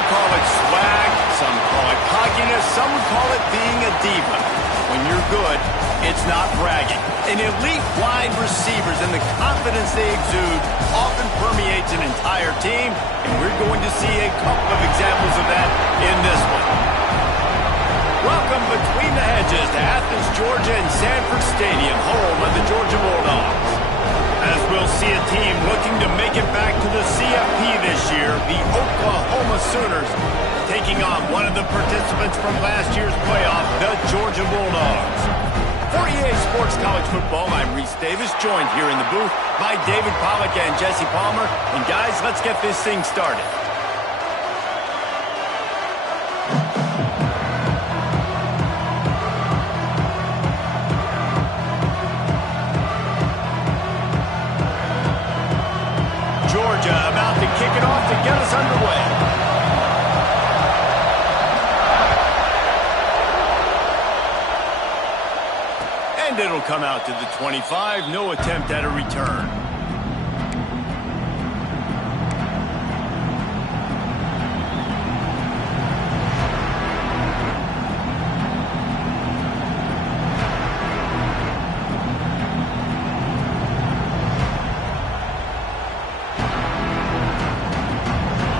would call it swag, some call it cockiness, some would call it being a diva. When you're good, it's not bragging. And elite wide receivers and the confidence they exude often permeates an entire team, and we're going to see a couple of examples of that in this one. Welcome between the hedges to Athens, Georgia and Sanford Stadium, home of the Georgia Bulldogs. As we'll see a team looking to make it back to the CFP this year, the Oklahoma Sooners taking on one of the participants from last year's playoff, the Georgia Bulldogs. For EA Sports College Football, I'm Reese Davis, joined here in the booth by David Pollack and Jesse Palmer. And guys, let's get this thing started. Georgia about to kick it off to get us underway. And it'll come out to the 25, no attempt at a return.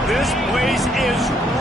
This place is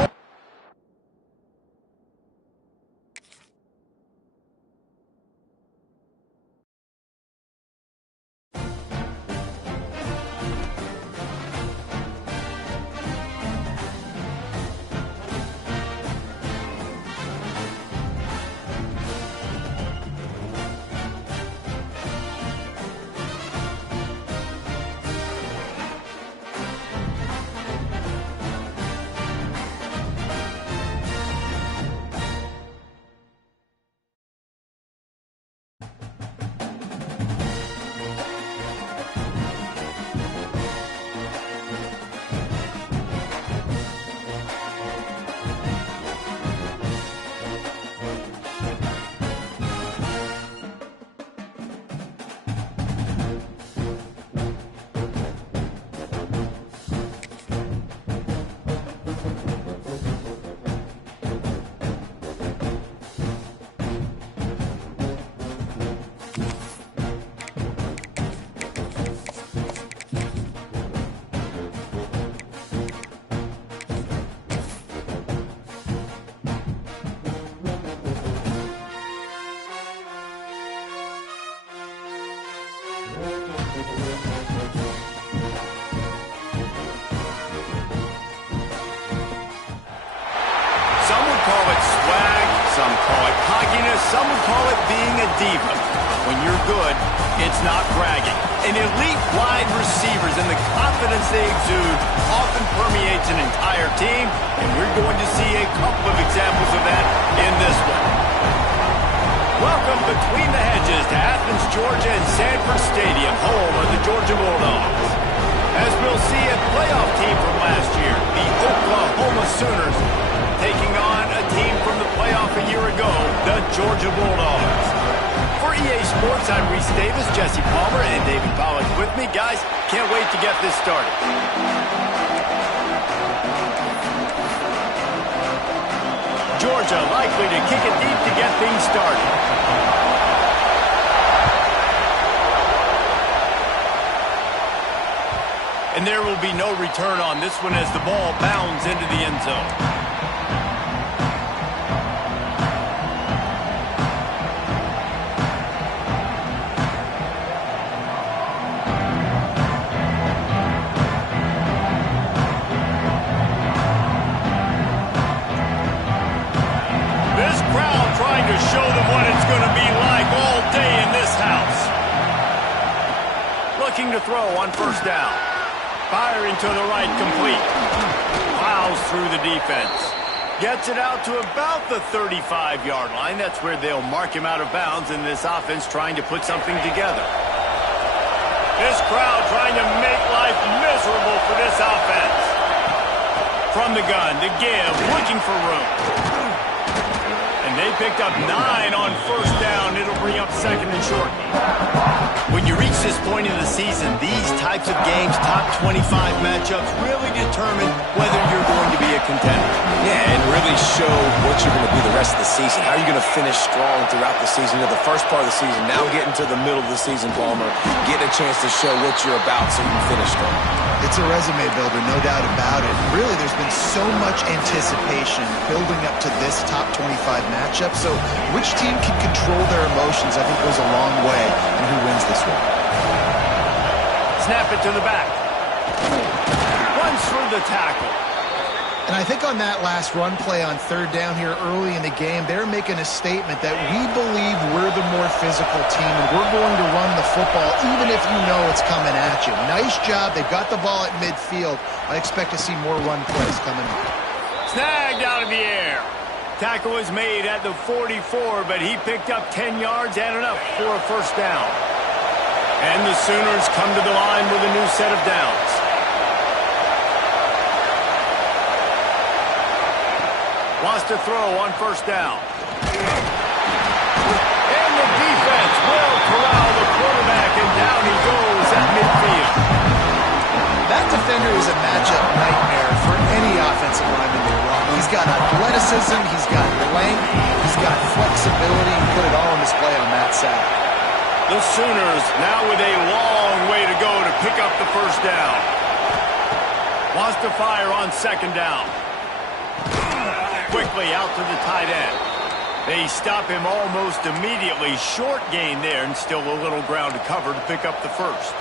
Some would call it swag, some call it cockiness, some would call it being a diva. When you're good, it's not bragging. And elite wide receivers and the confidence they exude often permeates an entire team, and we're going to see a couple of examples of that in this one. Welcome between the hedges to Athens, Georgia and Sanford Stadium, home of the Georgia Bulldogs. As we'll see a playoff team from last year, the Oklahoma Sooners, taking on a team from the playoff a year ago, the Georgia Bulldogs. For EA Sports, I'm Reese Davis, Jesse Palmer, and David Pollack with me. Guys, can't wait to get this started. Georgia likely to kick it deep to get things started. And there will be no return on this one as the ball bounds into the end zone. Show them what it's going to be like all day in this house. Looking to throw on first down. Firing to the right, complete. Plows through the defense. Gets it out to about the 35-yard line. That's where they'll mark him out of bounds in this offense trying to put something together. This crowd trying to make life miserable for this offense. From the gun, the give, looking for room. And they picked up 9 on first down. It'll bring up second and short. When you reach this point in the season, these types of games, top 25 matchups, really determine whether you're going to be a contender. Yeah, and really show what you're going to be the rest of the season. How are you going to finish strong throughout the season, or the first part of the season, now getting to the middle of the season, Palmer, getting a chance to show what you're about so you can finish strong. It's a resume builder, no doubt about it. Really, there's been so much anticipation building up to this top 25 matchup, so which team can control their emotions, I think, goes a long way in who wins this one. Snap it to the back. Runs through the tackle. And I think on that last run play on third down here early in the game, they're making a statement that we believe we're the more physical team and we're going to run the football even if you know it's coming at you. Nice job. They've got the ball at midfield. I expect to see more run plays coming up. Snagged out of the air. Tackle was made at the 44, but he picked up 10 yards and enough for a first down. And the Sooners come to the line with a new set of downs. Wants to throw on first down. And the defense will corral the quarterback, and down he goes at midfield. That defender is a matchup nightmare for any offensive lineman to run. He's got athleticism, he's got length, he's got flexibility. He put it all on display on that side. The Sooners now with a long way to go to pick up the first down. Wants to fire on second down. Quickly out to the tight end. They stop him almost immediately. Short gain there, and still a little ground to cover to pick up the first.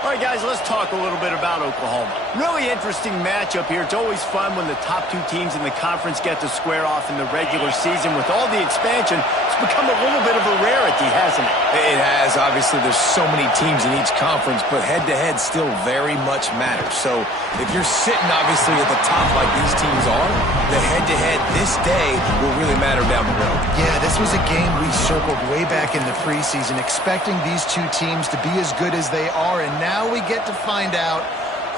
All right, guys, let's talk a little bit about Oklahoma. Really interesting matchup here. It's always fun when the top two teams in the conference get to square off in the regular season. With all the expansion, it's become a little bit of a rarity, hasn't it? It has. Obviously, there's so many teams in each conference, but head-to-head still very much matters. So if you're sitting, obviously, at the top like these teams are, the head-to-head this day will really matter down the road. Yeah, this was a game we circled way back in the preseason, expecting these two teams to be as good as they are, and now we get to find out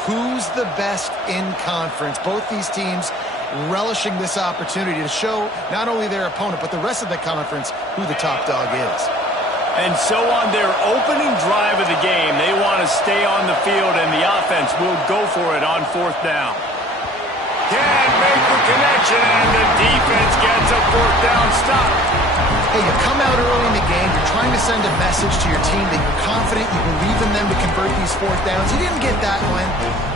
who's the best in conference. Both these teams relishing this opportunity to show not only their opponent, but the rest of the conference who the top dog is. And so on their opening drive of the game, they want to stay on the field, and the offense will go for it on fourth down. Can't make the connection, and the defense gets a fourth down stop. Hey, you come out early in the game, you're trying to send a message to your team that you're confident, you believe in them to convert these fourth downs. You didn't get that one,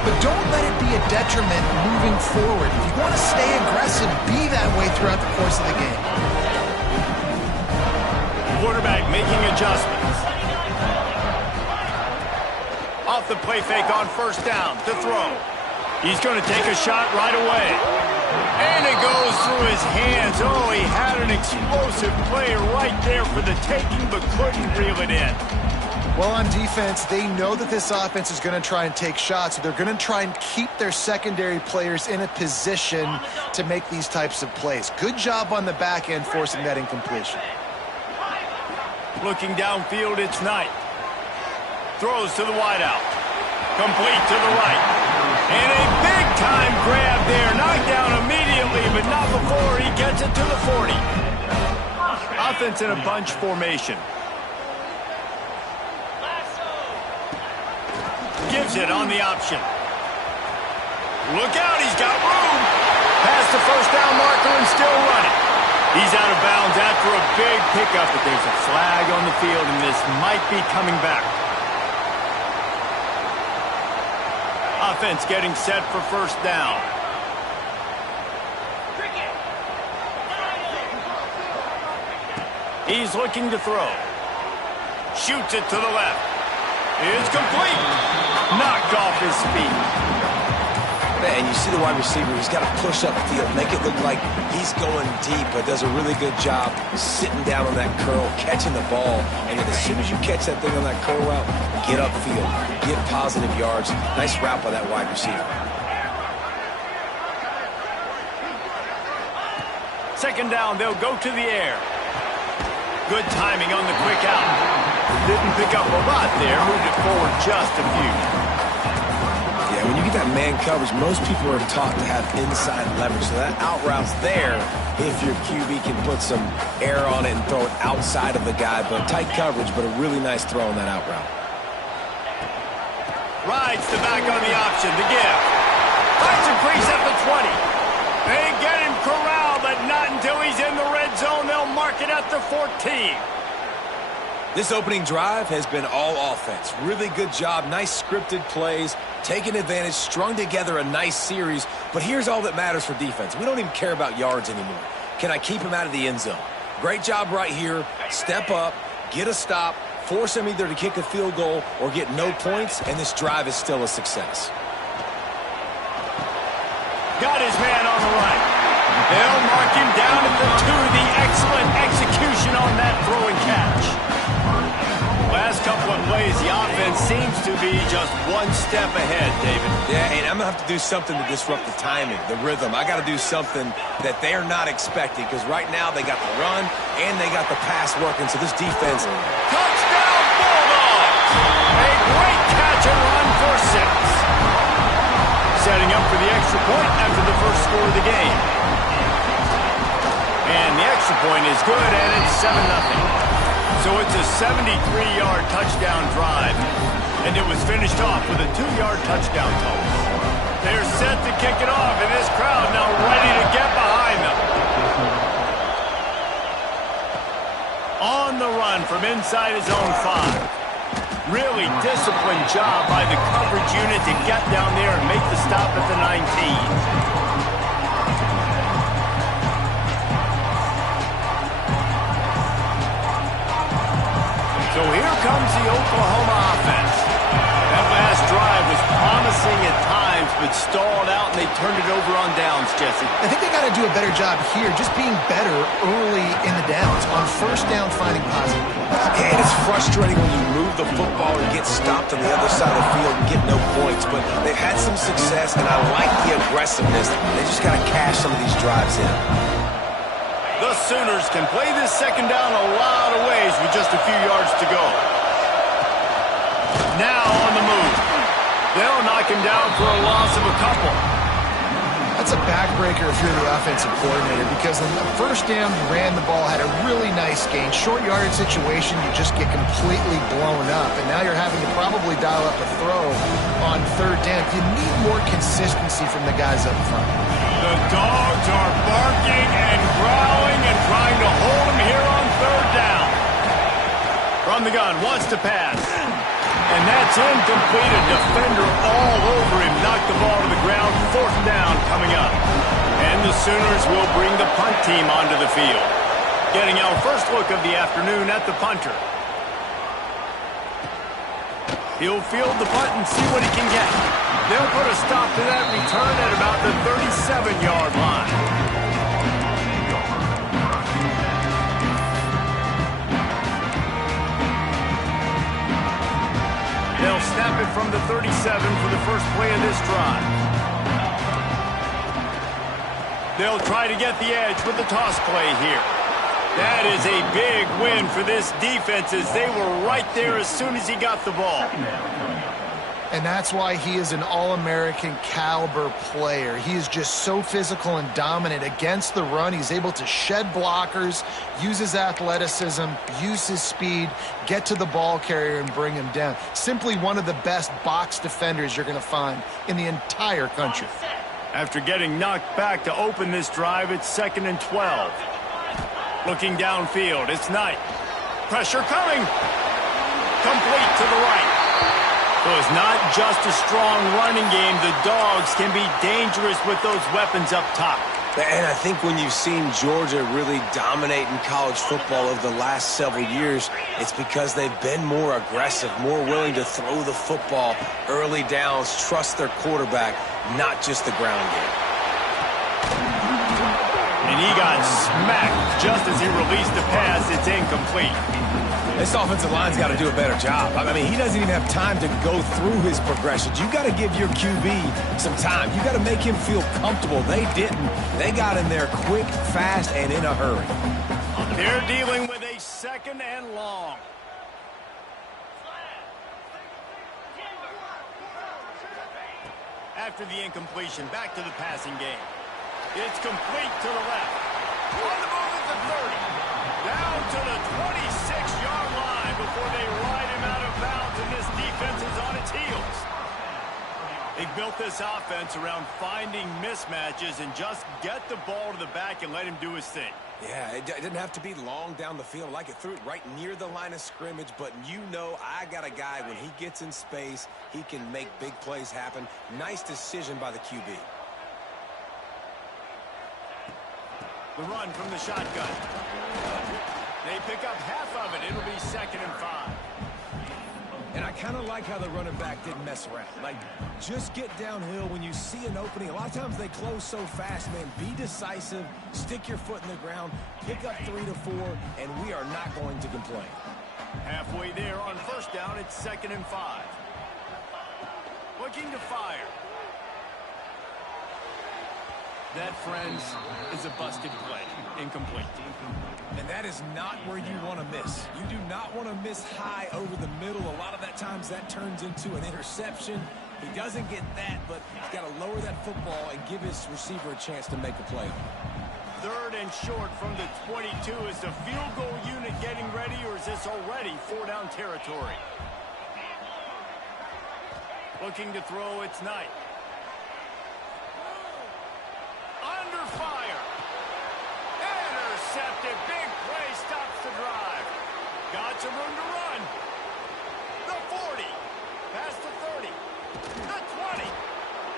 but don't let it be a detriment moving forward. If you want to stay aggressive, be that way throughout the course of the game. Quarterback making adjustments. Off the play fake on first down to throw. He's going to take a shot right away. And it goes through his hands. Oh, he had an explosive play right there for the taking, but couldn't reel it in. Well, on defense, they know that this offense is going to try and take shots. So they're going to try and keep their secondary players in a position to make these types of plays. Good job on the back end forcing that incompletion. Looking downfield, it's Knight. Throws to the wideout. Complete to the right. And a big-time grab there. Knocked down immediately, but not before he gets it to the 40. Offense in a bunch formation. Gives it on the option. Look out, he's got room. Past the first down marker and still running. He's out of bounds after a big pickup, but there's a flag on the field, and this might be coming back. Offense getting set for first down. He's looking to throw. Shoots it to the left. It's complete. Knocked off his feet. And you see the wide receiver, he's got to push up field, make it look like he's going deep, but does a really good job sitting down on that curl, catching the ball. And then as soon as you catch that thing on that curl route, get upfield, get positive yards. Nice route by that wide receiver. Second down, they'll go to the air. Good timing on the quick out. Didn't pick up a lot there, moved it forward just a few. Yeah, And when you get that man coverage, most people are taught to have inside leverage. So that out route's there if your QB can put some air on it and throw it outside of the guy. But tight coverage, but a really nice throw on that out route. Rides the back on the option to give. Finds a crease at the 20. They get him corralled, but not until he's in the red zone. They'll mark it at the 14. This opening drive has been all offense. Really good job, nice scripted plays, taking advantage, strung together a nice series. But here's all that matters for defense. We don't even care about yards anymore. Can I keep him out of the end zone? Great job right here. Step up, get a stop, force him either to kick a field goal or get no points, and this drive is still a success. Got his man on the right. They'll mark him down at the 2. The excellent execution on that throw and catch. Last couple of plays, the offense seems to be just one step ahead, David. Yeah, and I'm going to have to do something to disrupt the timing, the rhythm. I got to do something that they're not expecting, because right now they got the run and they got the pass working, so this defense... Touchdown, Bulldogs! A great catch and run for 6. Setting up for the extra point after the first score of the game. And the extra point is good, and it's 7-0. So it's a 73-yard touchdown drive, and it was finished off with a 2-yard touchdown total. They're set to kick it off, and this crowd now ready to get behind them. On the run from inside his own 5. Really disciplined job by the coverage unit to get down there and make the stop at the 19. So here comes the Oklahoma offense. That last drive was promising at times, but stalled out, and they turned it over on downs, Jesse. I think they got to do a better job here, just being better early in the downs. On first down, finding positive. And it's frustrating when you move the football and get stopped on the other side of the field and get no points. But they've had some success, and I like the aggressiveness. They just got to cash some of these drives in. The Sooners can play this second down a lot of ways with just a few yards to go. Now on the move. They'll knock him down for a loss of a couple. That's a backbreaker if you're the offensive coordinator, because on the first down, you ran the ball, had a really nice gain. Short yardage situation, you just get completely blown up, and now you're having to probably dial up a throw on third down. You need more consistency from the guys up front. The Dogs are barking and growling and trying to hold him here on third down. From the gun, wants to pass. And that's incomplete. A defender all over him. Knocked the ball to the ground. Fourth down coming up. And the Sooners will bring the punt team onto the field. Getting our first look of the afternoon at the punter. He'll field the punt and see what he can get. They'll put a stop to that return at about the 37-yard line. They'll snap it from the 37 for the first play of this drive. They'll try to get the edge with the toss play here. That is a big win for this defense, as they were right there as soon as he got the ball. And that's why he is an All-American caliber player. He is just so physical and dominant against the run. He's able to shed blockers, use his athleticism, use his speed, get to the ball carrier and bring him down. Simply one of the best box defenders you're going to find in the entire country. After getting knocked back to open this drive, it's 2nd and 12. Looking downfield, it's Knight. Pressure coming. Complete to the right. So it's not just a strong running game. The Dogs can be dangerous with those weapons up top. And I think when you've seen Georgia really dominate in college football over the last several years, it's because they've been more aggressive, more willing to throw the football early downs, trust their quarterback, not just the ground game. And he got smacked just as he released the pass. It's incomplete. This offensive line's got to do a better job. I mean, he doesn't even have time to go through his progressions. You got to give your QB some time. You got to make him feel comfortable. They didn't. They got in there quick, fast, and in a hurry. They're dealing with a 2nd and long. After the incompletion, back to the passing game. It's complete to the left. On the move at the 30. Down to the 26-yard line before they ride him out of bounds, and this defense is on its heels. They built this offense around finding mismatches and just get the ball to the back and let him do his thing. Yeah, it didn't have to be long down the field. Like it threw it right near the line of scrimmage, but you know I got a guy, when he gets in space, he can make big plays happen. Nice decision by the QB. The run from the shotgun. They pick up half of it. It'll be 2nd and 5. And I kind of like how the running back didn't mess around. Like, just get downhill when you see an opening. A lot of times they close so fast, man. Be decisive, stick your foot in the ground, pick up 3 to 4, and we are not going to complain. Halfway there on 1st down, it's 2nd and 5. Looking to fire. That, friends, is a busted play. Incomplete. And that is not where you want to miss. You do not want to miss high over the middle. A lot of that times that turns into an interception. He doesn't get that, but he's got to lower that football and give his receiver a chance to make a play. 3rd and short from the 22. Is the field goal unit getting ready, or is this already 4-down territory? Looking to throw, it's Knight. Under fire. Intercepted. Big play stops the drive. Got some room to run. The 40. Past the 30. The 20.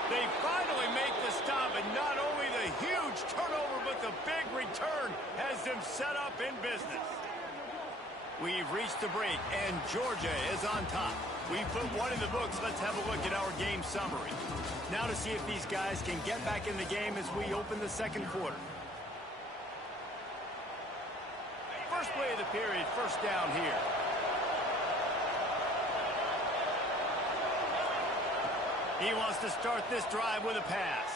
They finally make the stop, and not only the huge turnover, but the big return has them set up in business. We've reached the break, and Georgia is on top. We put one in the books. Let's have a look at our game summary. Now to see if these guys can get back in the game as we open the 2nd quarter. First play of the period, 1st down here. He wants to start this drive with a pass.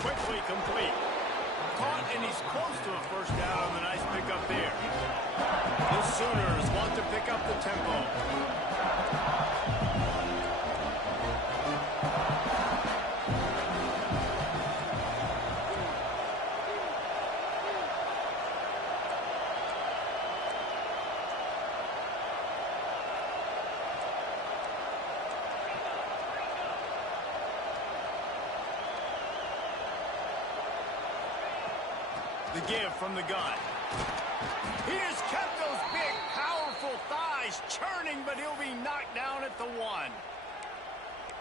Quickly complete. Caught, and he's close to a 1st down on the nice pickup there. The Sooners want to pick up the tempo. The give from the gun. He just kept those big, powerful thighs churning, but he'll be knocked down at the 1.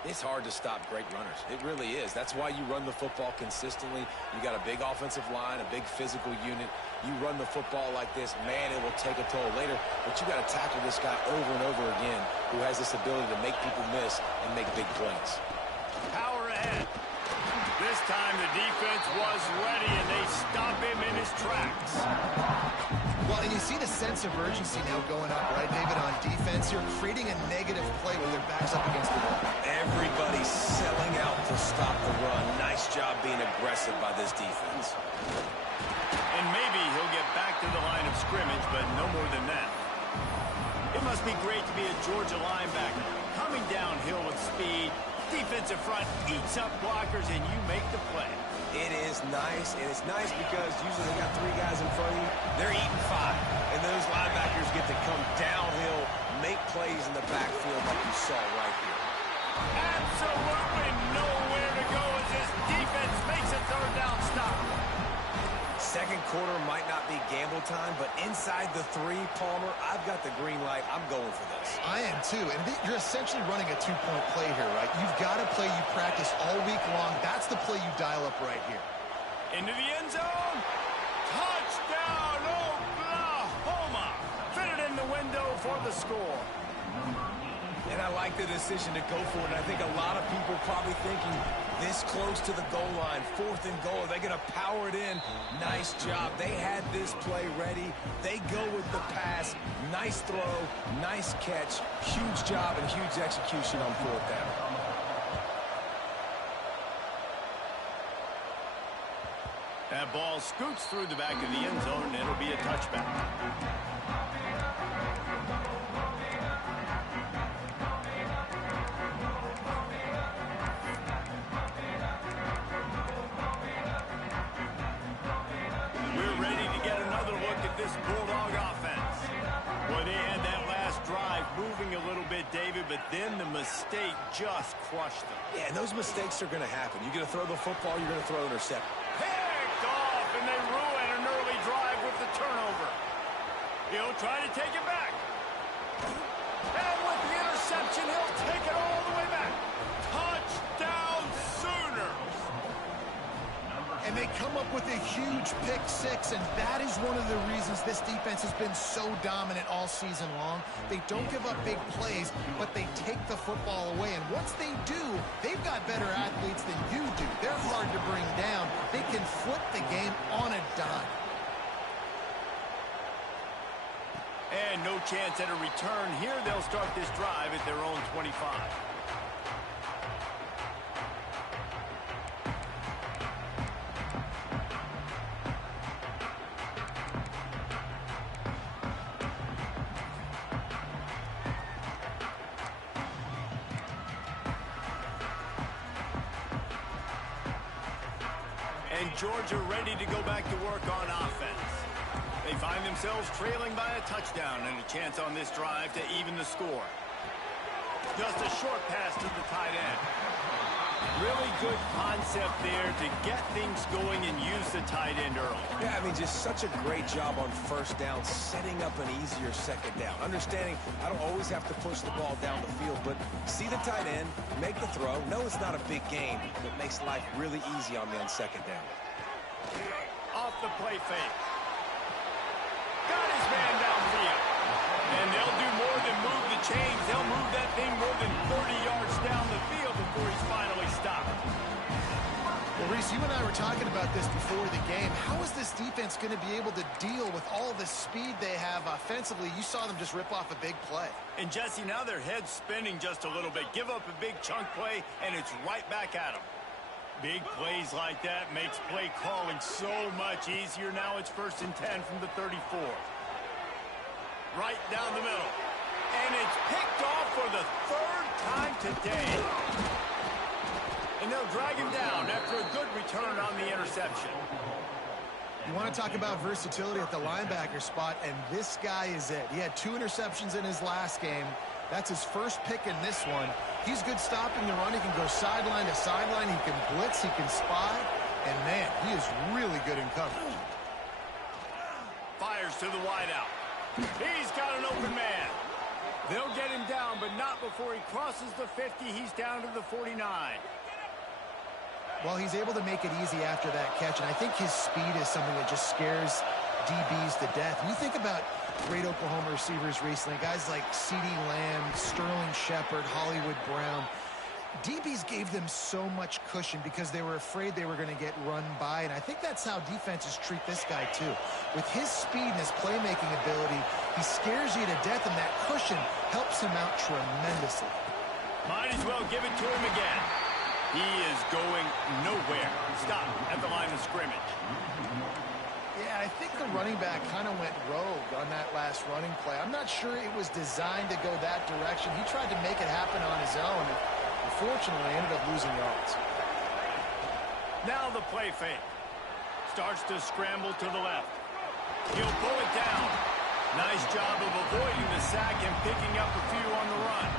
It's hard to stop great runners. It really is. That's why you run the football consistently. You got a big offensive line, a big physical unit. You run the football like this, man, it will take a toll later. But you got to tackle this guy over and over again who has this ability to make people miss and make big plays. Power ahead. This time the defense was ready, and they stop him in his tracks. Well, and you see the sense of urgency now going up, right, David, on defense. You're creating a negative play with their backs up against the wall. Everybody's selling out to stop the run. Nice job being aggressive by this defense. And maybe he'll get back to the line of scrimmage, but no more than that. It must be great to be a Georgia linebacker. Coming downhill with speed, defensive front eats up blockers, and you make the play. It is nice, and it's nice because usually they got 3 guys in front of you. They're eating 5, and those linebackers get to come downhill, make plays in the backfield like you saw right here. Absolutely nowhere to go as this defense makes a 3rd down stop. 2nd quarter might not be gamble time, but inside the 3, Palmer, I've got the green light. I'm going for this. I am too, and you're essentially running a 2-point play here, right? You've got a play you practice all week long. That's the play you dial up right here. Into the end zone. Touchdown, Oklahoma. Fit it in the window for the score. And I like the decision to go for it. And I think a lot of people probably thinking this close to the goal line, 4th and goal, are they going to power it in? Nice job. They had this play ready. They go with the pass. Nice throw, nice catch. Huge job and huge execution on 4th down. That ball scoots through the back of the end zone, and it'll be a touchback. this Bulldog offense. Well, they had that last drive moving a little bit, David, but then the mistake just crushed them. Yeah, and those mistakes are going to happen. You're going to throw the football, you're going to throw intercept. Picked off, and they ruin an early drive with the turnover. He'll try to take it back. And with the interception, he'll take it all the way back. Touchdown Sooners! And they come up with a huge pick six, and that is one of the reasons this defense has been so dominant all season long. They don't give up big plays, but they take the football away. And once they do, they've got better athletes than you do. They're hard to bring down. They can flip the game on a dime. And no chance at a return here. They'll start this drive at their own 25. And Georgia ready to go back to work on offense. They find themselves trailing by a touchdown and a chance on this drive to even the score. Just a short pass to the tight end. Really good concept there to get things going and use the tight end early. Yeah, I mean, just such a great job on first down, setting up an easier second down. Understanding I don't always have to push the ball down the field, but see the tight end, make the throw. No, it's not a big game, but makes life really easy on me on second down. Off the play fake. Got his man downfield. And they'll do more than move the chains. They'll move that thing more than 30 yards down the field before he's finally stopped. Well, Reese, you and I were talking about this before the game. How is this defense going to be able to deal with all the speed they have offensively? You saw them just rip off a big play. And, Jesse, now their head's spinning just a little bit. Give up a big chunk play, and it's right back at them. Big plays like that makes play calling so much easier. Now it's 1st and 10 from the 34. Right down the middle. And it's picked off for the 3rd time today. And they'll drag him down after a good return on the interception. You want to talk about versatility at the linebacker spot, and this guy is it. He had 2 interceptions in his last game. That's his first pick in this one. He's good stopping the run. He can go sideline to sideline. He can blitz. He can spy. And, man, he is really good in coverage. Fires to the wideout. He's got an open man. They'll get him down, but not before he crosses the 50. He's down to the 49. Well, he's able to make it easy after that catch, and I think his speed is something that just scares DBs to death. When you think about great Oklahoma receivers recently, guys like CeeDee Lamb, Sterling Shepard, Hollywood Brown, DBs gave them so much cushion because they were afraid they were going to get run by, and I think that's how defenses treat this guy too. With his speed and his playmaking ability, he scares you to death, and that cushion helps him out tremendously. Might as well give it to him again. He is going nowhere. Stop at the line of scrimmage. Yeah, I think the running back kind of went rogue on that last running play. I'm not sure it was designed to go that direction. He tried to make it happen on his own, and unfortunately ended up losing yards. Now the play fake. Starts to scramble to the left. He'll pull it down. Nice job of avoiding the sack and picking up a few on the run.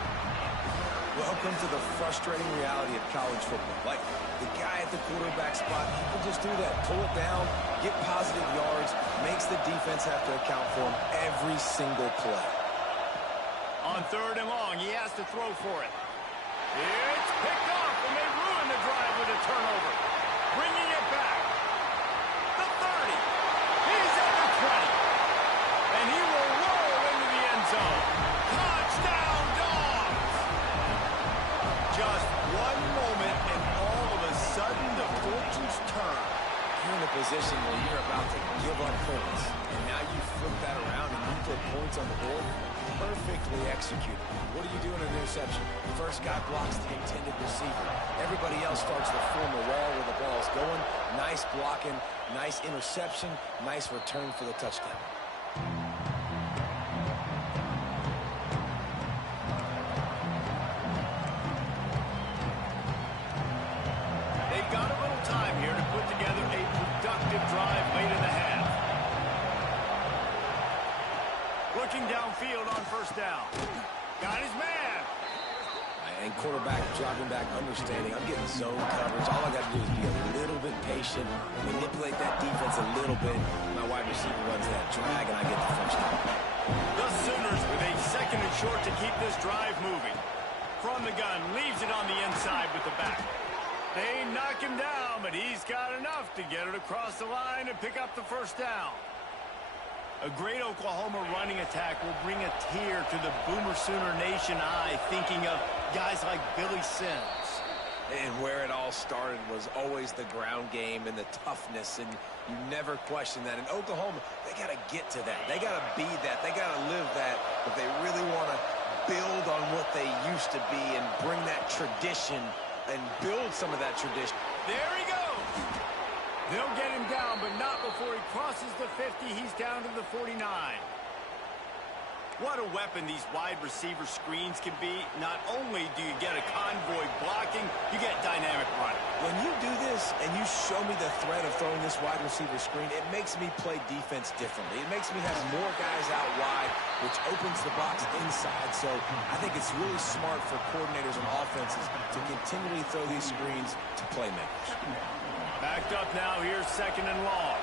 Welcome to the frustrating reality of college football. Like, the guy at the quarterback spot, he can just do that. Pull it down, get positive yards, makes the defense have to account for him every single play. On 3rd and long, he has to throw for it. It's picked off, and they ruin the drive with a turnover. Bringing it back. The 30. He's at the 20. And he will roll into the end zone. Touchdown, Dogs! Just one moment, and all of a sudden, the fortunes turn. You're in a position where you're about to give up points, and now you flip that around and you put points on the board. Perfectly executed. What do you do in an interception? First guy blocks the intended receiver. Everybody else starts to form a wall where the ball is going. Nice blocking, nice interception, nice return for the touchdown. They've got a little time here to put together a productive drive late in the half. Rushing downfield on first down. Got his man. And quarterback dropping back, understanding I'm getting zone coverage. All I got to do is be a little bit patient, manipulate that defense a little bit. My wide receiver runs that drag, and I get the first down. The Sooners with a second and short to keep this drive moving. From the gun, leaves it on the inside with the back. They knock him down, but he's got enough to get it across the line and pick up the first down. A great Oklahoma running attack will bring a tear to the Boomer Sooner Nation eye, thinking of guys like Billy Sims. And where it all started was always the ground game and the toughness, and you never question that. In Oklahoma, they got to get to that. They got to be that. They got to live that if they really want to build on what they used to be and bring that tradition and build some of that tradition. There he goes. They'll get him down, but not before he crosses the 50. He's down to the 49. What a weapon these wide receiver screens can be. Not only do you get a convoy blocking, you get dynamic running. When you do this and you show me the threat of throwing this wide receiver screen, it makes me play defense differently. It makes me have more guys out wide, which opens the box inside. So I think it's really smart for coordinators and offenses to continually throw these screens to playmakers. Backed up now, here's second and long.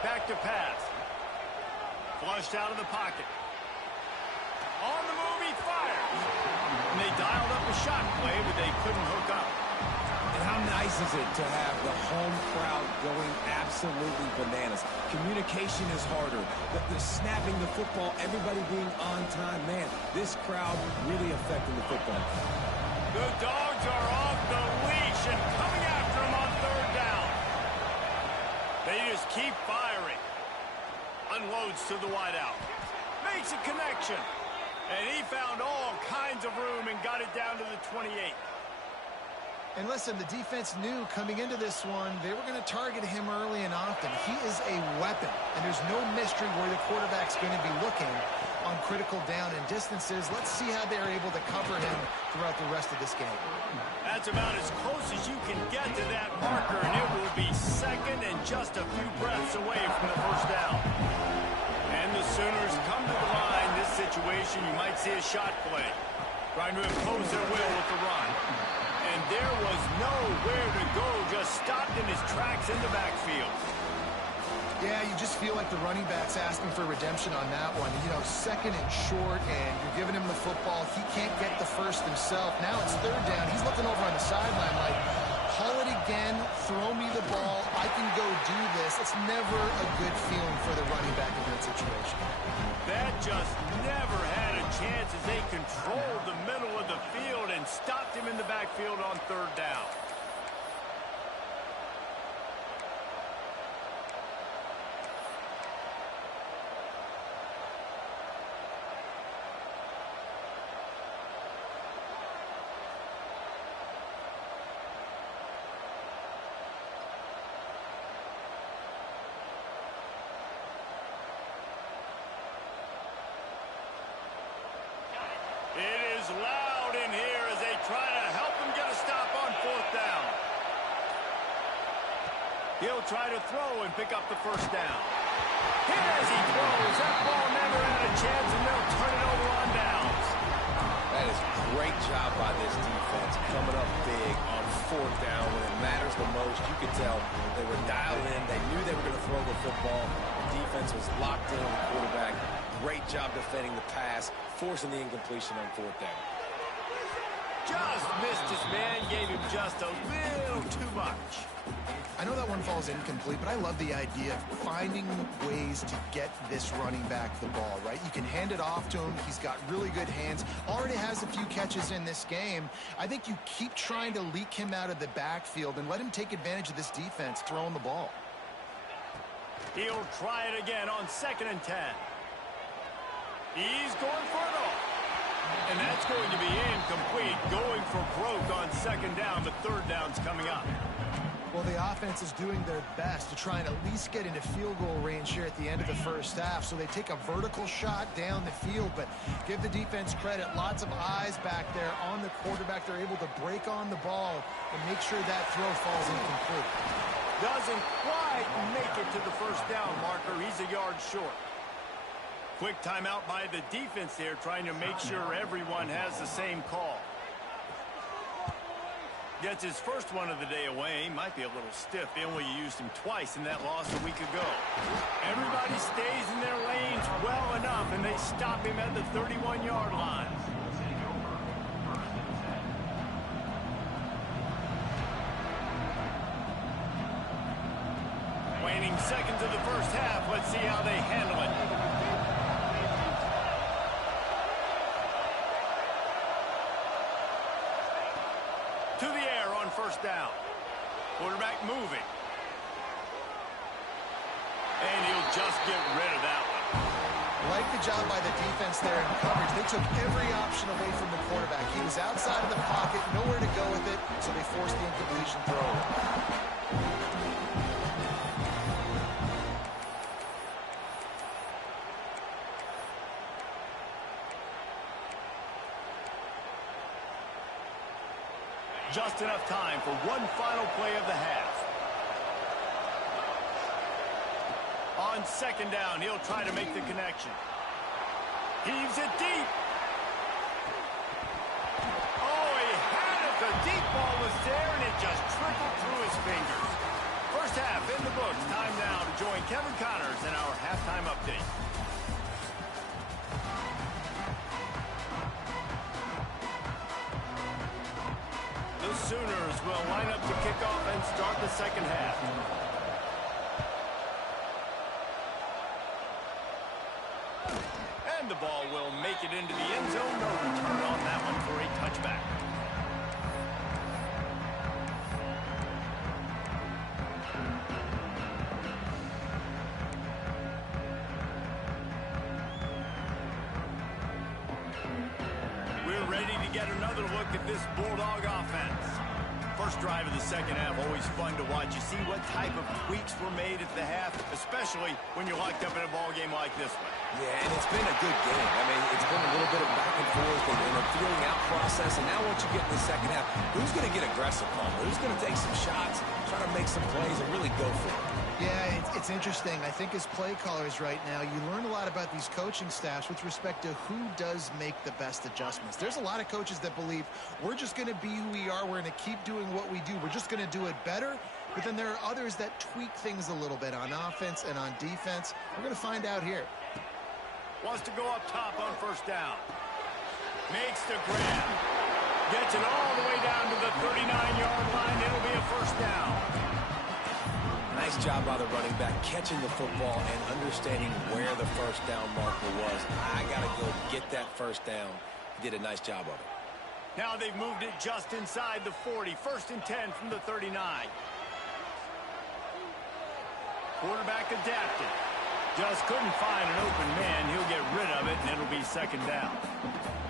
Back to pass. Flushed out of the pocket. On the move, he fires. And they dialed up a shot play, but they couldn't hook up. And how nice is it to have the home crowd going absolutely bananas? Communication is harder. The snapping the football, everybody being on time. Man, this crowd really affecting the football. The Dogs are off the leash and coming after him on third down. They just keep firing. Unloads to the wideout. Makes a connection. And he found all kinds of room and got it down to the 28. And listen, the defense knew coming into this one, they were going to target him early and often. He is a weapon, and there's no mystery where the quarterback's going to be looking on critical down and distances. Let's see how they're able to cover him throughout the rest of this game. That's about as close as you can get to that marker, and it will be second and just a few breaths away from the first down. And the Sooners come to the line. This situation, you might see a shot play. Trying to impose their will with the run. And there was nowhere to go, just stopped in his tracks in the backfield. Yeah, you just feel like the running back's asking for redemption on that one. You know, second and short, and you're giving him the football. He can't get the first himself. Now it's third down. He's looking over on the sideline like, call it again, throw me the ball, I can go do this. It's never a good feeling for the running back in that situation. That just never had a chance as they controlled the middle of the field and stopped him in the backfield on third down. It is loud in here as they try to help him get a stop on fourth down. He'll try to throw and pick up the first down. Hit as he throws. That ball never had a chance, and they'll turn it over on downs. That is a great job by this defense, coming up big on fourth down when it matters the most. You could tell they were dialed in. They knew they were going to throw the football. The defense was locked in on the quarterback. Great job defending the pass, forcing the incompletion on fourth down. Just missed his man, gave him just a little too much. I know that one falls incomplete, but I love the idea of finding ways to get this running back the ball, right? You can hand it off to him. He's got really good hands. Already has a few catches in this game. I think you keep trying to leak him out of the backfield and let him take advantage of this defense throwing the ball. He'll try it again on 2nd and 10. He's going for it all. And that's going to be incomplete. Going for broke on second down, but third down's coming up. Well, the offense is doing their best to try and at least get into field goal range here at the end of the first half. So they take a vertical shot down the field, but give the defense credit. Lots of eyes back there on the quarterback. They're able to break on the ball and make sure that throw falls incomplete. Doesn't quite make it to the first down marker. He's a yard short. Quick timeout by the defense there, trying to make sure everyone has the same call. Gets his first one of the day away. Might be a little stiff. They only used him twice in that loss a week ago. Everybody stays in their lanes well enough, and they stop him at the 31-yard line. Waning seconds of the first half. Let's see how they handle it. To the air on first down. Quarterback moving. And he'll just get rid of that one. Like the job by the defense there in coverage. They took every option away from the quarterback. He was outside of the pocket, nowhere to go with it, so they forced the incompletion throw. Just enough time for one final play of the half. On second down, he'll try to make the connection. Heaves it deep. Oh, he had it. The deep ball was there, and it just trickled through his fingers. First half in the books. Time now to join Kevin Connors in our halftime update. The Sooners will line up to kick off and start the second half. And the ball will make it into the end zone. No return on that one for a touchback. We're ready to get another look at this Bulldog offense. First drive of the second half, always fun to watch. You see what type of tweaks were made at the half, especially when you're locked up in a ball game like this one. Yeah, and it's been a good game. I mean, it's been a little bit of back and forth and a feeling out process. And now once you get in the second half, who's going to get aggressive, Paul? Who's going to take some shots, try to make some plays, and really go for it? Yeah, it's interesting. I think as play callers right now, you learn a lot about these coaching staffs with respect to who does make the best adjustments. There's a lot of coaches that believe we're just going to be who we are. We're going to keep doing what we do. We're just going to do it better. But then there are others that tweak things a little bit on offense and on defense. We're going to find out here. Wants to go up top on first down. Makes the grab. Gets it all the way down to the 39-yard line. It'll be a first down. Nice job by the running back, catching the football and understanding where the first down marker was. I got to go get that first down. He did a nice job of it. Now they've moved it just inside the 40. First and 10 from the 39. Quarterback adapted. Just couldn't find an open man. He'll get rid of it, and it'll be second down.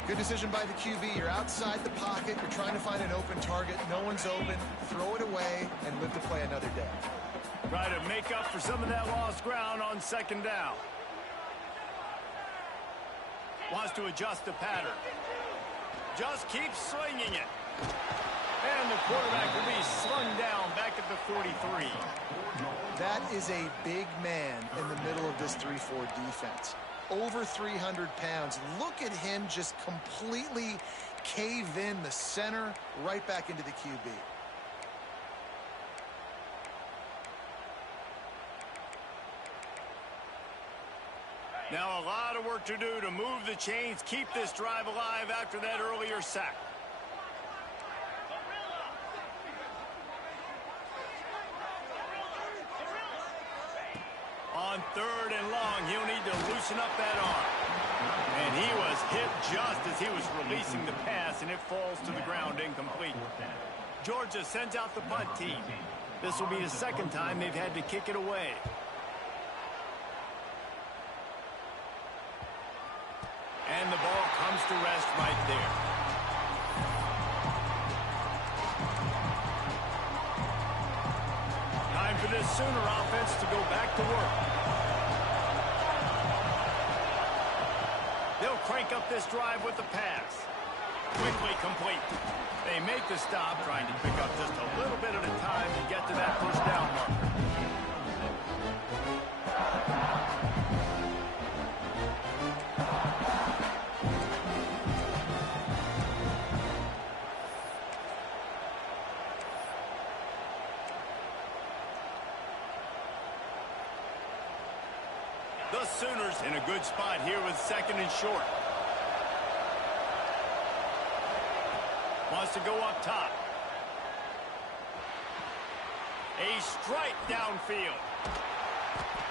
Good decision by the QB. You're outside the pocket. You're trying to find an open target. No one's open. Throw it away and live to play another day. Try to make up for some of that lost ground on second down. Wants to adjust the pattern. Just keeps swinging it. And the quarterback will be slung down back at the 43. That is a big man in the middle of this 3-4 defense. Over 300 pounds. Look at him just completely cave in the center right back into the QB. Now a lot of work to do to move the chains, keep this drive alive after that earlier sack. On third and long, he'll need to loosen up that arm. And he was hit just as he was releasing the pass, and it falls to the ground incomplete. Georgia sends out the punt team. This will be the second time they've had to kick it away. And the ball comes to rest right there. Time for this Sooner offense to go back to work. They'll crank up this drive with the pass. Quickly complete. They make the stop, trying to pick up just a little bit at a time to get to that first down marker. The Sooners in a good spot here with second and short. Wants to go up top. A strike downfield.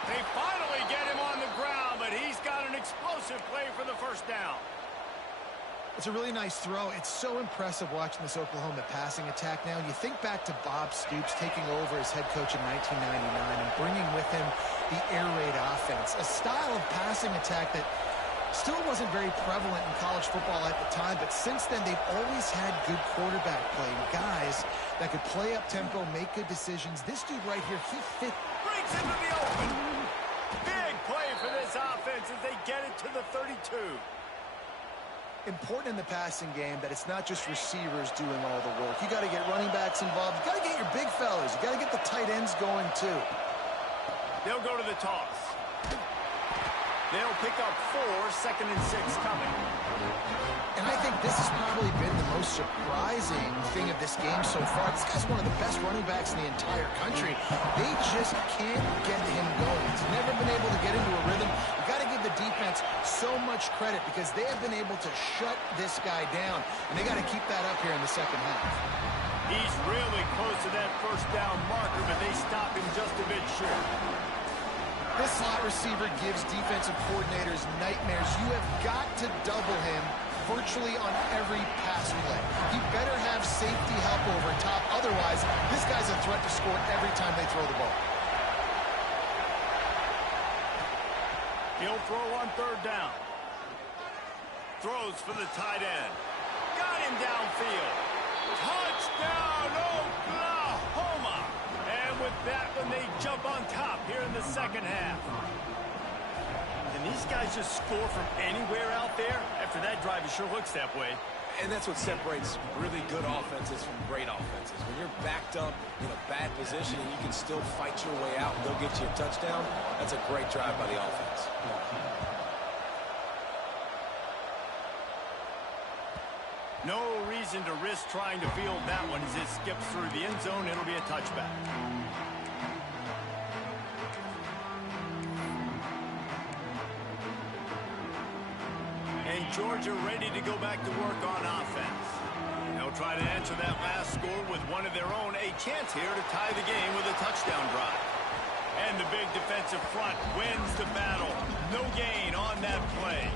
They finally get him on the ground, but he's got an explosive play for the first down. It's a really nice throw. It's so impressive watching this Oklahoma passing attack now. You think back to Bob Stoops taking over as head coach in 1999 and bringing with him the air raid offense, a style of passing attack that still wasn't very prevalent in college football at the time, but since then they've always had good quarterback play, guys that could play up tempo, make good decisions. This dude right here, he fit. Breaks into the open. Big play for this offense as they get it to the 32. Important in the passing game that it's not just receivers doing all the work. You got to get running backs involved. You got to get your big fellas. You got to get the tight ends going too. They'll go to the toss. They'll pick up 4, second and 6 coming. And I think this has probably been the most surprising thing of this game so far. This guy's one of the best running backs in the entire country. They just can't get him going. He's never been able to get into a rhythm. You got to give the defense so much credit because they have been able to shut this guy down. And they got to keep that up here in the second half. He's really close to that first down marker, but they stop him just a bit short. This slot receiver gives defensive coordinators nightmares. You have got to double him virtually on every pass play. He better have safety help over top. Otherwise, this guy's a threat to score every time they throw the ball. He'll throw on third down. Throws for the tight end. Got him downfield. Touchdown, Oklahoma! And with that one, they jump on top here in the second half. And these guys just score from anywhere out there? After that drive, it sure looks that way. And that's what separates really good offenses from great offenses. When you're backed up in a bad position and you can still fight your way out and they'll get you a touchdown, that's a great drive by the offense. No reason to risk trying to field that one as it skips through the end zone. It'll be a touchback. And Georgia ready to go back to work on offense. They'll try to answer that last score with one of their own. A chance here to tie the game with a touchdown drive. And the big defensive front wins the battle. No gain on that play.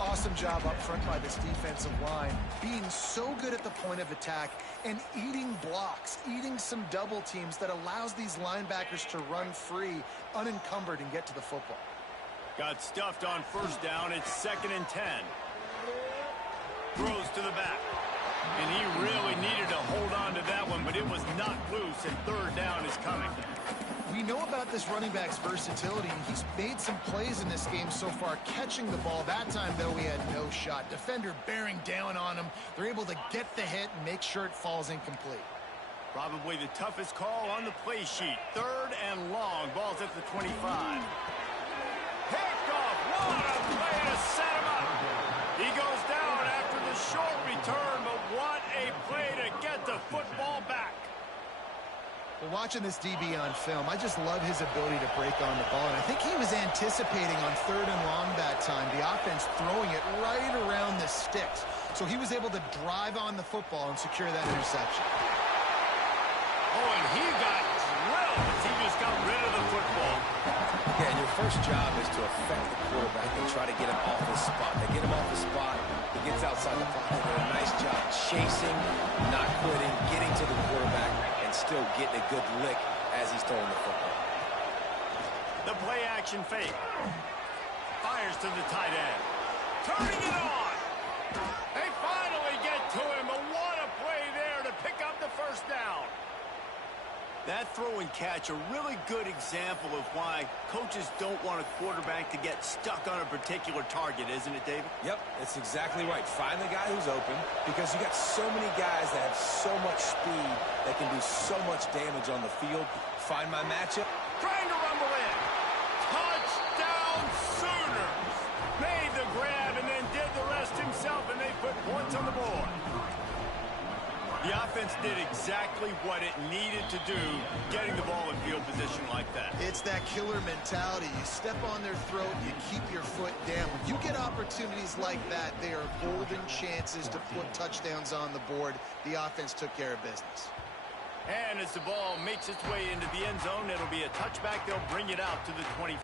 Awesome job up front by this defensive line, being so good at the point of attack and eating blocks, eating some double teams that allows these linebackers to run free, unencumbered, and get to the football. Got stuffed on first down. It's 2nd and 10. Throws to the back. And he really needed to hold on to that one, but it was knocked loose, and third down is coming. We know about this running back's versatility, and he's made some plays in this game so far, catching the ball. That time, though, he had no shot. Defender bearing down on him. They're able to get the hit and make sure it falls incomplete. Probably the toughest call on the play sheet. 3rd and long. Ball's at the 25. Picked off. What a play to set him up. He goes down after the short return, but what a play to get the football back. Well, watching this DB on film, I just love his ability to break on the ball. And I think he was anticipating on 3rd and long that time, the offense throwing it right around the sticks. So he was able to drive on the football and secure that interception. Oh, and he got drilled as he just got rid of the football. Yeah, and your first job is to affect the quarterback and try to get him off his spot. They get him off the spot, he gets outside the pocket, did a nice job chasing, not quitting, getting to the quarterback, and still getting a good lick as he's throwing the football. The play action fake. Fires to the tight end. Turning it on. They finally get to him, but what a play there to pick up the first down. That throw and catch, a really good example of why coaches don't want a quarterback to get stuck on a particular target, isn't it, David? Yep, that's exactly right. Find the guy who's open because you got so many guys that have so much speed that can do so much damage on the field. Find my matchup. Trying to rumble in. Touchdown Sooners. Made the grab and then did the rest himself, and they put points on the board. The offense defense did exactly what it needed to do, getting the ball in field position like that. It's that killer mentality. You step on their throat, you keep your foot down. When you get opportunities like that, they are golden chances to put touchdowns on the board. The offense took care of business. And as the ball makes its way into the end zone, it'll be a touchback. They'll bring it out to the 20.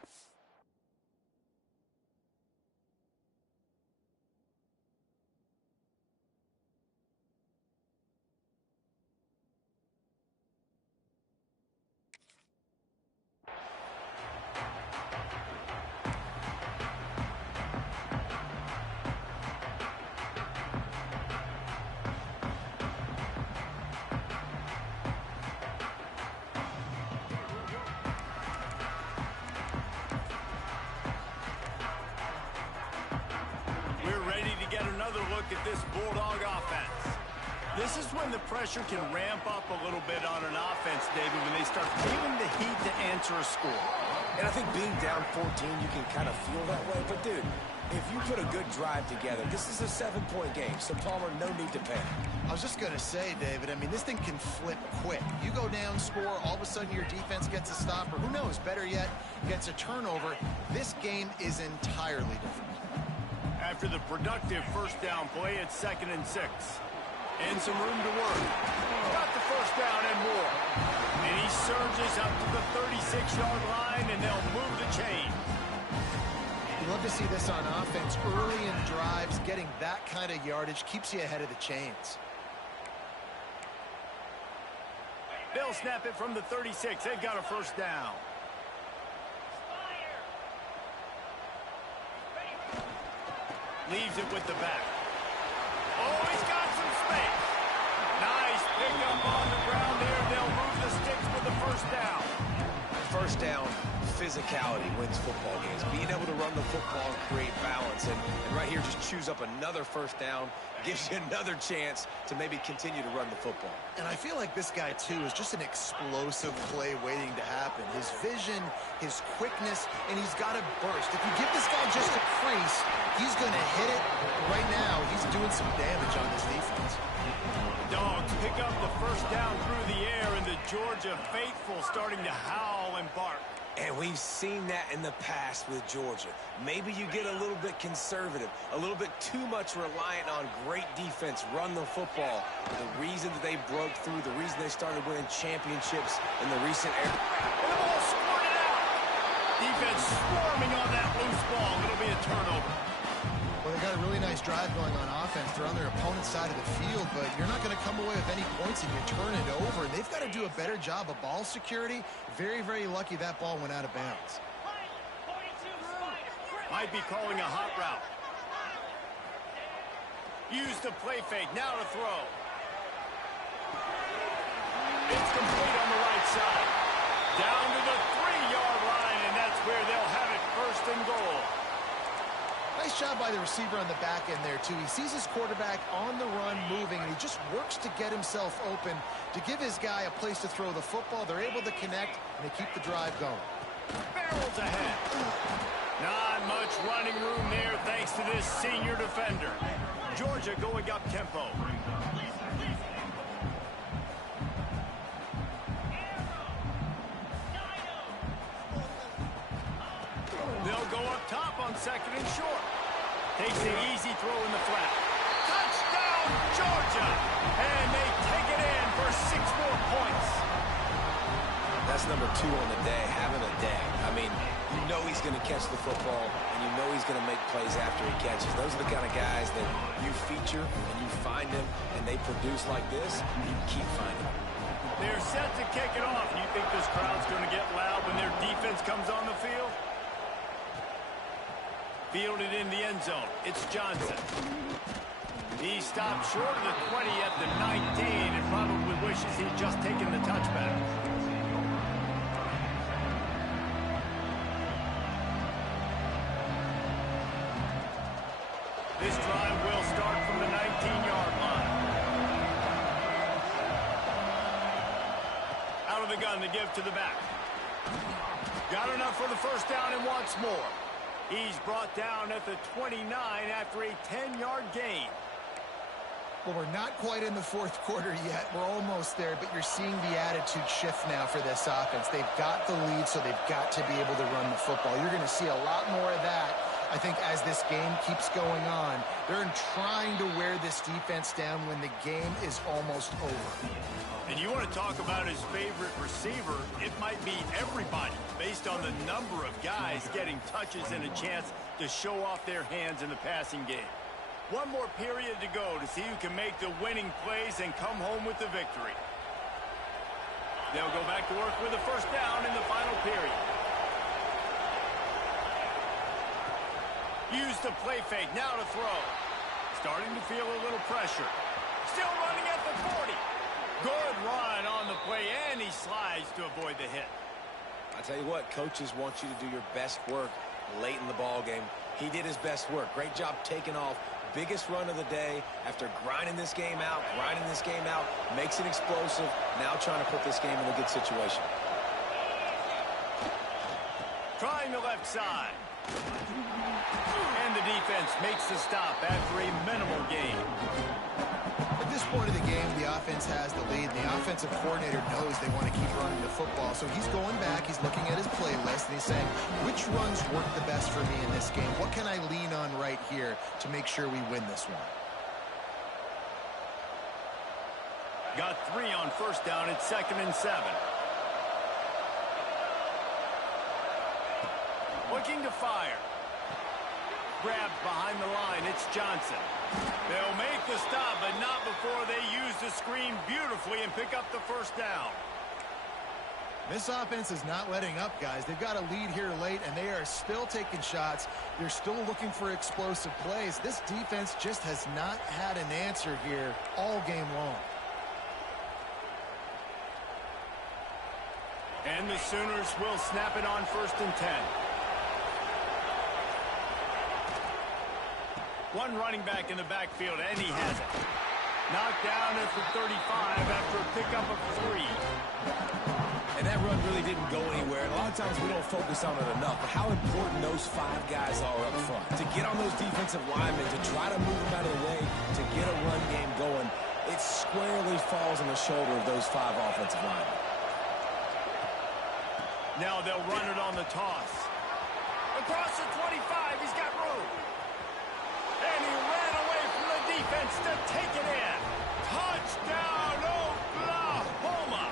Get another look at this Bulldog offense. This is when the pressure can ramp up a little bit on an offense, David, when they start feeling the heat to answer a score. And I think being down 14, you can kind of feel that way. But, dude, if you put a good drive together, this is a 7-point game, so Palmer, no need to panic. I was just going to say, David, I mean, this thing can flip quick. You go down, score, all of a sudden your defense gets a stop, or who knows, better yet, gets a turnover. This game is entirely different. After the productive first down play, it's 2nd and 6. And some room to work. Got the first down and more. And he surges up to the 36-yard line, and they'll move the chain. You love to see this on offense. Early in drives, getting that kind of yardage keeps you ahead of the chains. They'll snap it from the 36. They've got a first down. Leaves it with the back. Oh, he's got some space. Nice pickup on the ground there. They'll move the sticks with the first down. First down, physicality wins football games. Being able to run the football and create balance. And right here, just choose up another first down. Gives you another chance to maybe continue to run the football. And I feel like this guy, too, is just an explosive play waiting to happen. His vision, his quickness, and he's got to burst. If you give this guy just a crease, he's going to hit it. Right now, he's doing some damage on this defense. Dogs pick up the first down through the air, and the Georgia faithful starting to howl and bark. And we've seen that in the past with Georgia. Maybe you get a little bit conservative, a little bit too much reliant on great defense, run the football. The reason that they broke through, the reason they started winning championships in the recent era. And the ball squirted out. Defense swarming on that loose ball. It'll be a turnover. Well, they got a really nice drive going on offense. They're on their opponent's side of the field, but you're not going to come away with any points if you turn it over. They've got to do a better job of ball security. Very, very lucky that ball went out of bounds. Might be calling a hot route. Use the play fake. Now to throw. It's complete on the right side. Down to the 3-yard line, and that's where they'll have it, 1st and goal. Nice job by the receiver on the back end there, too. He sees his quarterback on the run moving, and he just works to get himself open to give his guy a place to throw the football. They're able to connect, and they keep the drive going. Barrels ahead. Not much running room there thanks to this senior defender. Georgia going up tempo. They'll go up top on 2nd and short. Takes the easy throw in the flat. Touchdown, Georgia! And they take it in for 6 more points. That's number 2 on the day, having a day. I mean, you know he's going to catch the football, and you know he's going to make plays after he catches. Those are the kind of guys that you feature, and you find them, and they produce like this, you keep finding them. They're set to kick it off. You think this crowd's going to get loud when their defense comes on the field? Fielded in the end zone. It's Johnson. He stopped short of the 20 at the 19 and probably wishes he'd just taken the touchback. This drive will start from the 19-yard line. Out of the gun to give to the back. Got enough for the first down and wants more. He's brought down at the 29 after a 10-yard gain. Well, we're not quite in the fourth quarter yet. We're almost there, but you're seeing the attitude shift now for this offense. They've got the lead, so they've got to be able to run the football. You're going to see a lot more of that, I think, as this game keeps going on. They're trying to wear this defense down when the game is almost over. And you want to talk about his favorite receiver, it might be everybody, based on the number of guys getting touches and a chance to show off their hands in the passing game. One more period to go to see who can make the winning plays and come home with the victory. They'll go back to work with a first down in the final period. Use the play fake, now to throw. Starting to feel a little pressure. Still running at the 40. Good run on the play, and he slides to avoid the hit. I tell you what, coaches want you to do your best work late in the ball game. He did his best work. Great job taking off. Biggest run of the day after grinding this game out, makes it explosive, now trying to put this game in a good situation. Trying the left side. And the defense makes the stop after a minimal gain. At this point of the game, the offense has the lead. The offensive coordinator knows they want to keep running the football. So he's going back, he's looking at his playlist, and he's saying, which runs work the best for me in this game? What can I lean on right here to make sure we win this one? Got 3 on first down. It's 2nd and 7. Looking to fire. Grabbed behind the line. It's Johnson. They'll make the stop, but not before they use the screen beautifully and pick up the first down. This offense is not letting up, guys. They've got a lead here late, and they are still taking shots. They're still looking for explosive plays. This defense just has not had an answer here all game long. And the Sooners will snap it on 1st and 10. One running back in the backfield, and he has it. Knocked down at the 35 after a pickup of 3. And that run really didn't go anywhere. And a lot of times we don't focus on it enough, but how important those 5 guys are up front. To get on those defensive linemen, to try to move them out of the way, to get a run game going, it squarely falls on the shoulder of those 5 offensive linemen. Now they'll run it on the toss. Across the 25, he's got room. And he ran away from the defense to take it in. Touchdown, Oklahoma!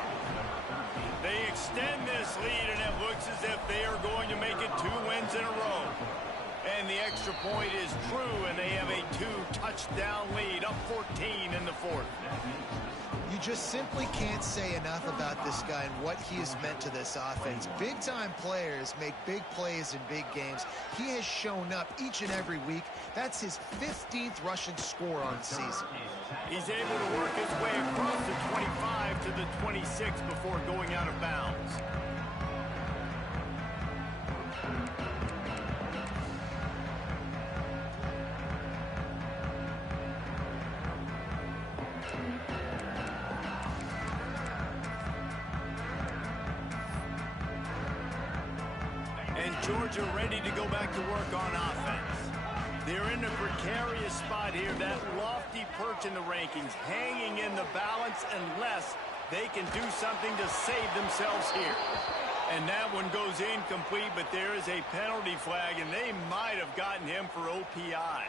They extend this lead, and it looks as if they are going to make it 2 wins in a row. And the extra point is true, and they have a 2-touchdown lead, up 14 in the 4th. You just simply can't say enough about this guy and what he has meant to this offense. Big-time players make big plays in big games. He has shown up each and every week. That's his 15th rushing score on the season. He's able to work his way across the 25 to the 26 before going out of bounds. Georgia ready to go back to work on offense. They're in a precarious spot here, that lofty perch in the rankings, hanging in the balance unless they can do something to save themselves here. And that one goes incomplete, but there is a penalty flag, and they might have gotten him for OPI.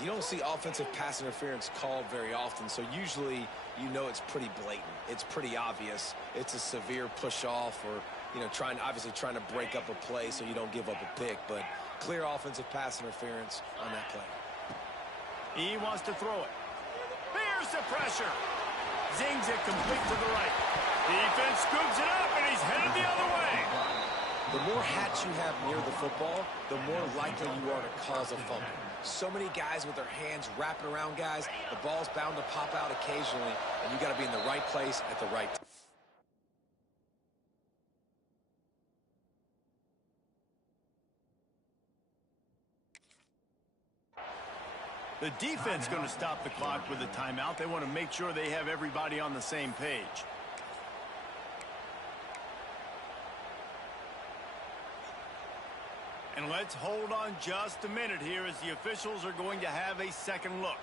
You don't see offensive pass interference called very often, so usually you know it's pretty blatant. It's pretty obvious. It's a severe push-off or, you know, obviously trying to break up a play so you don't give up a pick, but clear offensive pass interference on that play. He wants to throw it. Here's the pressure. Zings it complete to the right. Defense scoops it up, and he's headed the other way. The more hats you have near the football, the more likely you are to cause a fumble. So many guys with their hands wrapping around guys, the ball's bound to pop out occasionally, and you got to be in the right place at the right time. The defense going to stop the clock with a timeout. They want to make sure they have everybody on the same page. And let's hold on just a minute here as the officials are going to have a second look.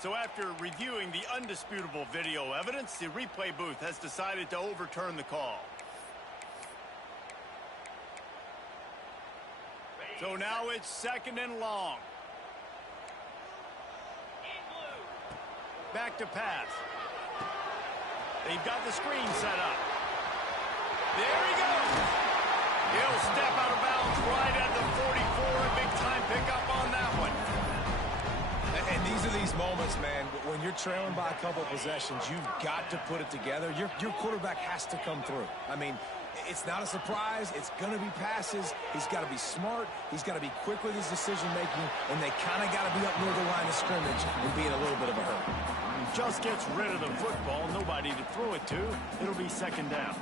So after reviewing the undisputable video evidence, the replay booth has decided to overturn the call. So now it's 2nd and long. Back to pass. They've got the screen set up. There he goes. He'll step out of bounds right at the 44. A big-time pickup on that one. And these are these moments, man, when you're trailing by a couple possessions, you've got to put it together. Your quarterback has to come through. I mean, it's not a surprise. It's going to be passes. He's got to be smart. He's got to be quick with his decision-making, and they kind of got to be up near the line of scrimmage and be in a little bit of a hurry. Just gets rid of the football. Nobody to throw it to. It'll be 2nd down.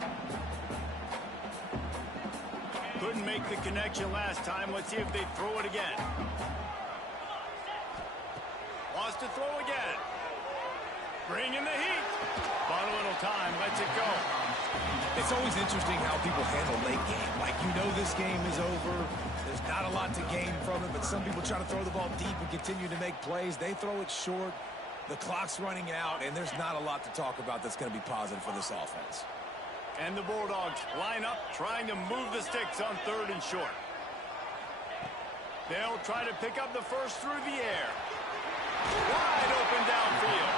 Couldn't make the connection last time. Let's see if they throw it again. Wants to throw again. Bring in the heat. Bought a little time. Lets it go. It's always interesting how people handle late game. Like, you know this game is over. There's not a lot to gain from it, but some people try to throw the ball deep and continue to make plays. They throw it short. The clock's running out, and there's not a lot to talk about that's going to be positive for this offense. And the Bulldogs line up, trying to move the sticks on 3rd and short. They'll try to pick up the first through the air. Wide open downfield.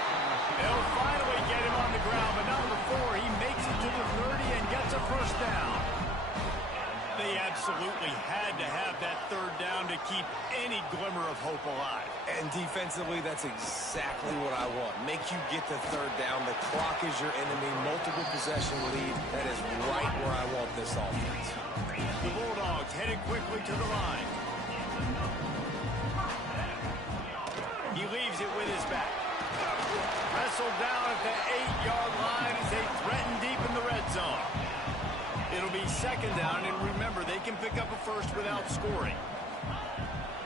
They'll finally get him on the ground, but not before he makes it to the 30 and gets a first down. They absolutely had to have that 3rd down to keep any glimmer of hope alive. And defensively, that's exactly what I want. Make you get the 3rd down. The clock is your enemy. Multiple possession lead. That is right where I want this offense. The Bulldogs headed quickly to the line. He leaves it with his back. Wrestled down at the 8-yard line as they threaten deep in the red zone. It'll be 2nd down, and remember, they can pick up a first without scoring.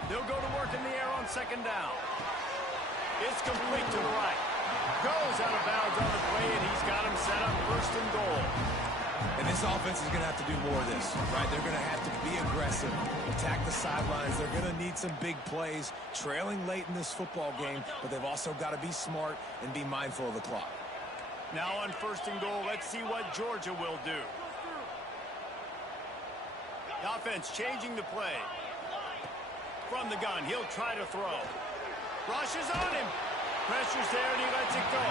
They'll go to work in the air on 2nd down. It's complete to the right. Goes out of bounds on the play, and he's got him set up 1st and goal. And this offense is going to have to do more of this, right? They're going to have to be aggressive, attack the sidelines. They're going to need some big plays, trailing late in this football game, but they've also got to be smart and be mindful of the clock. Now on 1st and goal, let's see what Georgia will do. The offense changing the play. From the gun, he'll try to throw. Rushes on him. Pressure's there, and he lets it go.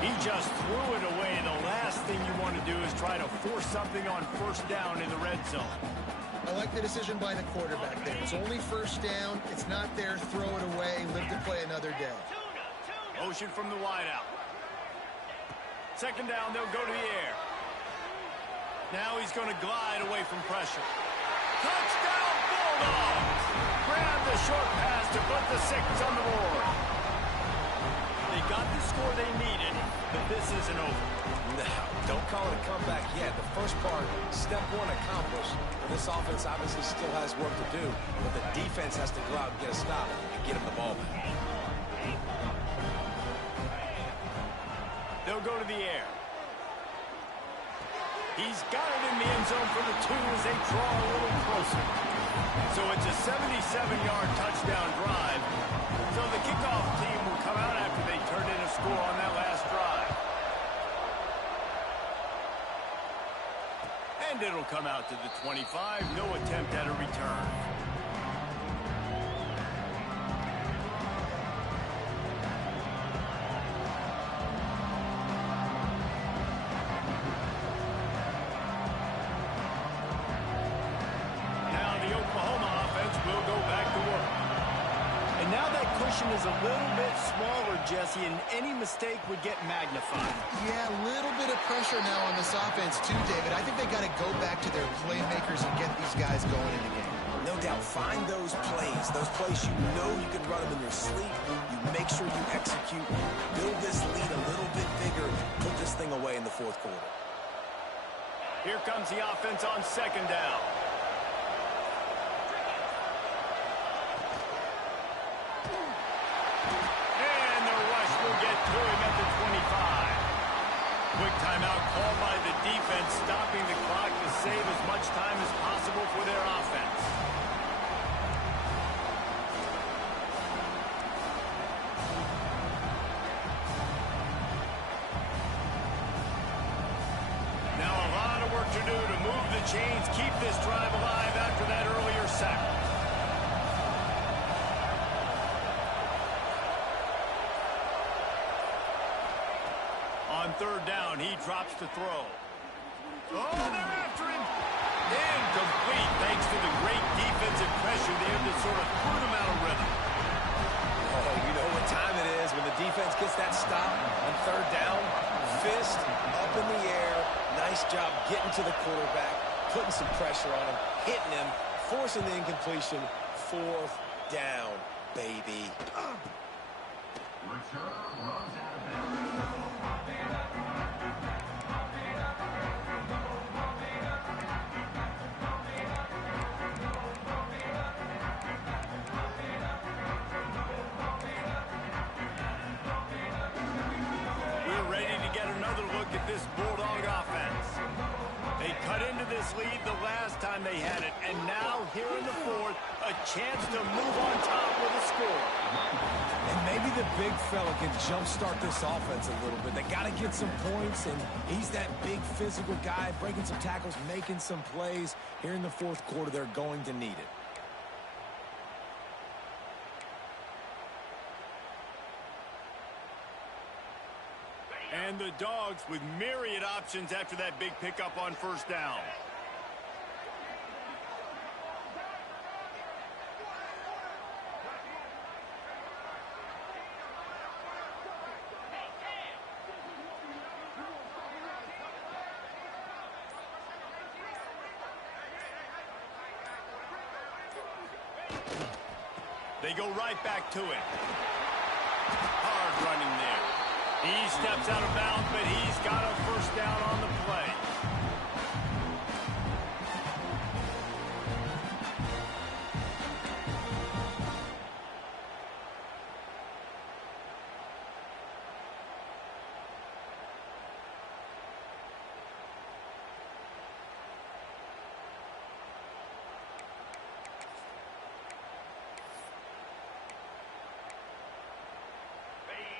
He just threw it away. The last thing you want to do is try to force something on 1st down in the red zone. I like the decision by the quarterback there. It's only 1st down. It's not there. Throw it away. Live to play another day. Motion from the wideout. 2nd down, they'll go to the air. Now he's going to glide away from pressure. Touchdown, Bulldogs! Grab the short pass to put the 6 on the board. They got the score they needed, but this isn't over. No, don't call it a comeback yet. The first part, step 1 accomplished. And this offense obviously still has work to do, but the defense has to go out and get a stop and get him the ball back. They'll go to the air. He's got it in the end zone for the 2 as they draw a little closer. So it's a 77-yard touchdown drive. So the kickoff team will come out after they turned in a score on that last drive. And it'll come out to the 25. No attempt at a return. Is a little bit smaller, Jesse, and any mistake would get magnified. Yeah, a little bit of pressure now on this offense too, David. I think they got to go back to their playmakers and get these guys going in the game. No doubt, find those plays you know you can run them in your sleep. You make sure you execute, build this lead a little bit bigger, put this thing away in the 4th quarter. Here comes the offense on 2nd down. To him at the 25. Quick timeout called by the defense, stopping the clock to save as much time as possible for their offense. to do to move the chains, keep this drive alive after that earlier sack. On third down, he drops to throw. Oh, they're after him. Incomplete, thanks to the great defensive pressure there that sort of threw him out of rhythm. Oh, you know what time it is when the defense gets that stop on third down. Fist up in the air. Nice job getting to the quarterback, putting some pressure on him, hitting him, forcing the incompletion. Fourth down, baby. This Bulldog offense. They cut into this lead the last time they had it, and now here in the fourth, a chance to move on top with a score. And maybe the big fella can jumpstart this offense a little bit. They got to get some points, and he's that big physical guy, breaking some tackles, making some plays. Here in the fourth quarter, they're going to need it. And the Dogs with myriad options after that big pickup on first down. They go right back to it. Hard running there. He steps out of bounds, but he's got a first down on the play.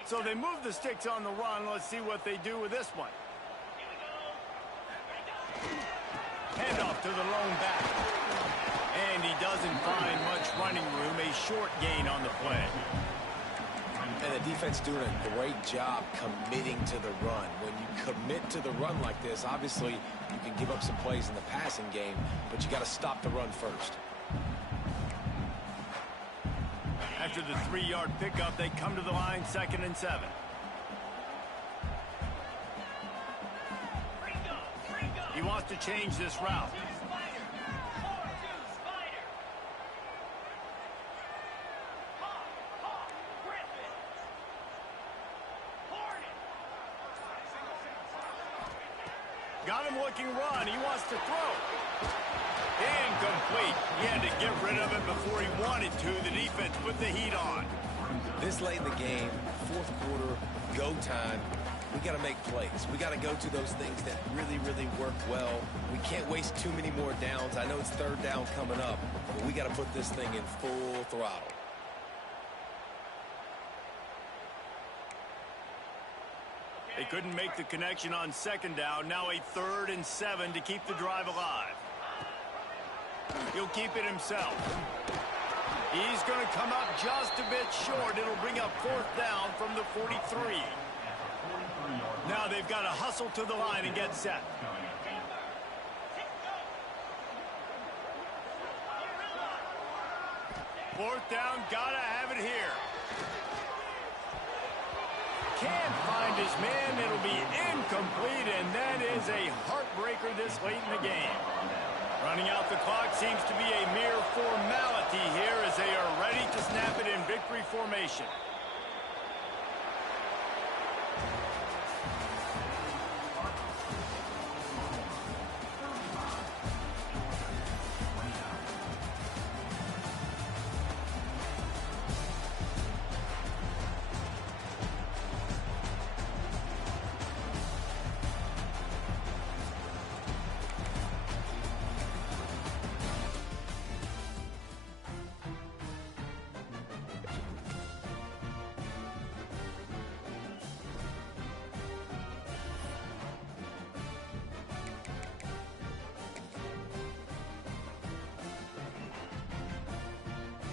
So they move the sticks on the run. Let's see what they do with this one. Handoff to the lone back. And he doesn't find much running room. A short gain on the play. And the defense doing a great job committing to the run. When you commit to the run like this, obviously you can give up some plays in the passing game, but you got to stop the run first. After the 3-yard pickup, they come to the line, 2nd and 7. He wants to change this route. Got him looking run. He wants to throw. Incomplete. He had to get rid of it before he wanted to. The defense put the heat on. This late in the game, fourth quarter, go time. We got to make plays. We got to go to those things that really, really work well. We can't waste too many more downs. I know it's third down coming up, but we got to put this thing in full throttle. They couldn't make the connection on 2nd down. Now a 3rd and 7 to keep the drive alive. He'll keep it himself. He's going to come up just a bit short. It'll bring up 4th down from the 43. Now they've got to hustle to the line and get set. 4th down, gotta have it here. Can't find his man. It'll be incomplete, and that is a heartbreaker this late in the game. Running out the clock seems to be a mere formality here as they are ready to snap it in victory formation.